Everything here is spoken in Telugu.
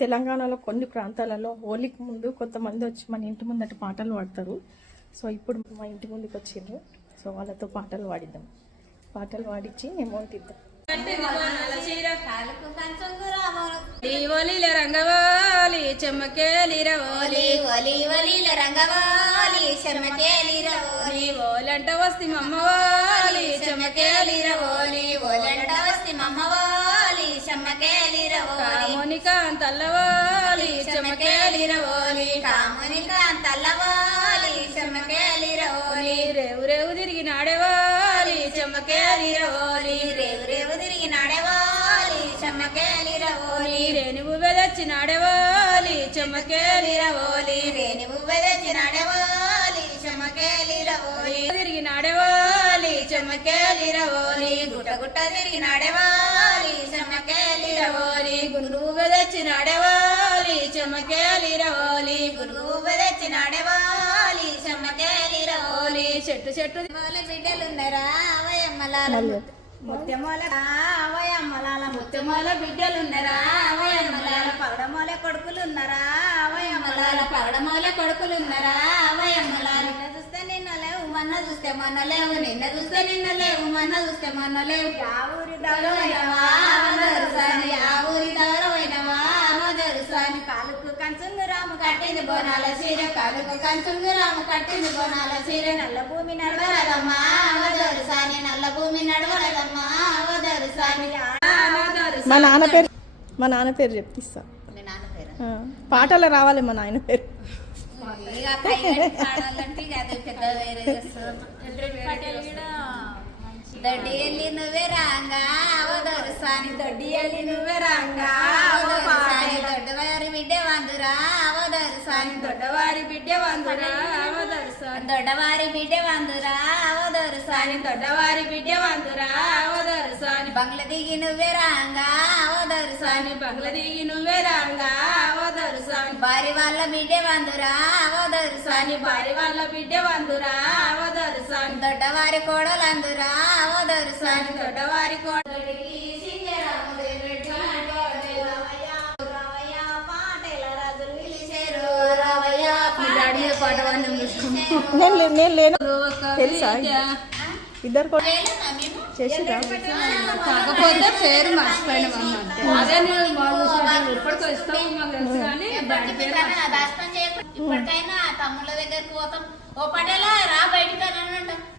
తెలంగాణలో కొన్ని ప్రాంతాలలో హోలీకి ముందు కొంతమంది వచ్చి మన ఇంటి ముందట పాటలు పాడతారు. సో ఇప్పుడు మా ఇంటి ముందుకు వచ్చిండ్రు. సో వాళ్ళతో పాటలు పాడిద్దాం. పాటలు పాడించి అమౌంట్ ఇద్దాం. రంగవాలి చెమ్మకేలిరవోలి రంగవాలి చెమ్మకేలిరవోలి ఓలంట వస్తి మమ్మవాలి చెమ్మకేలిరవోలి ఓలంట వస్తి మమ్మవాలి చెమ్మకేలిరవోలి కామునికాంతల్లవాలి చెమ్మకేలిరవోలి కామునికాంతల్లవాలి చెమ్మకేలిరవోలి రేవు రేవు తిరిగి నాడేవాలి చెమ్మకేలిరవోలి రేవు రేవు తిరిగి నాడేవాలి చెమ్మకేలిరవోలి రేణువు వెదచ్చి నాడేవాలి చెమ్మకేలిరవోలి రేణువు వెదచ్చి నాడేవాలి చెమ్మకేలిరవోలి తిరిగి నాడేవాలి చెమ్మకేలిరవోలి గుట్ట గుట్ట తిరిగి నాడేవాలి చెమ్మకేలిరవోలి గురువు వెదచ్చి నాడేవాలి చెమ్మకేలిరవోలి గురువు వెదచ్చి నాడేవాలి చెమ్మకేలిరవోలి చెట్టు చెట్టు మొల బిడ్డలున్నరా అవయమ్మలాల ముత్యమోల అవయమ్మలాల ముత్యమాల బిడ్డలున్నరా అవయమ్మలాల పగడమోల కొడుకులున్నరా అవయమ్మలాల పగడమాల కొడుకులున్నరా అవయమ్మలాల నిన్న చూస్తే నిన్న లేవు మొన్న చూస్తే మొన్న లేవు నిన్న చూస్తే నిన్న లేవు మొన్న చూస్తే మొన్న లేవు ఆ ఊరి దౌరమైనవా అవదరుసాని ఆ ఊరి దౌరమైనవా అవదరుసాని కాలుకు కంచుంగు రాము కట్టింది బోనాల సీర కాలుకు కంచుంగు రాము కట్టింది బోనాల సీర నల్ల భూమి నడవరదమ్మా అవదరుసాని నల్ల భూమి నడవరదమ్మా అవదరుసాని మా నాన్న పేరు చెప్తిస్తా. మీ నాన్న పేరు పాటలు రావాలి మా నాయన పేరు. ఇక ప్రైవేట్ పాడాలంటే ఇక అది పెద్ద వేరే దొడ్డి వెళ్ళి నువ్వే రాంగా అవదరుసాని దొడ్డి వెళ్ళి నువ్వే రాంగా అవదరుసాని దొడ్డవారి బిడ్డ వందురా అవదరుసాని దొడ్డవారి బిడ్డ వందురా అవదరుసాని దొడ్డవారి బిడ్డ వందురా అవదరుసాని దొడ్డవారి బిడ్డ వందురా అవదరుసాని బంగ్ల దిగి నువ్వే రాంగా అవదరుసాని బంగ్ల దిగి నువ్వే రాంగా అవదరుసాని భారీ వాళ్ళ బిడ్డ వందురా అవదరుసాని భారీ వాళ్ళ బిడ్డ వందురా అవదరుసాని దొడ్డవారి కోడలందురా అవదరుసాని దొడ్డవారి కోడలికి నేను లేను తెలుసా? ఇద్దరు కూడా చేసిరా? కాకపోతే పేరు మర్చిపోయినామమ్మ. అదే ఇప్పటికీ ఇస్తాము మాకు తెలుసు కానీ ఇప్పటికైనా తమ్ముళ్ళ దగ్గరికి పోతాం. ఓ పటేలా రా బయటికి అని అంటాం.